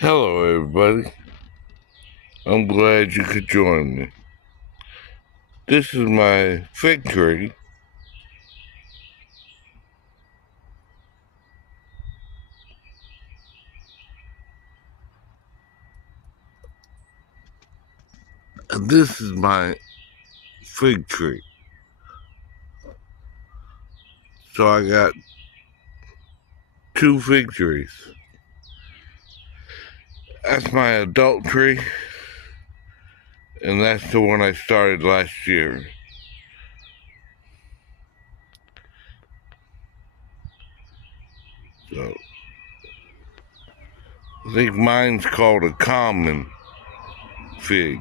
Hello, everybody. I'm glad you could join me. This is my fig tree. And this is my fig tree. So I got two fig trees. That's my adult tree, and that's the one I started last year. So I think mine's called a common fig.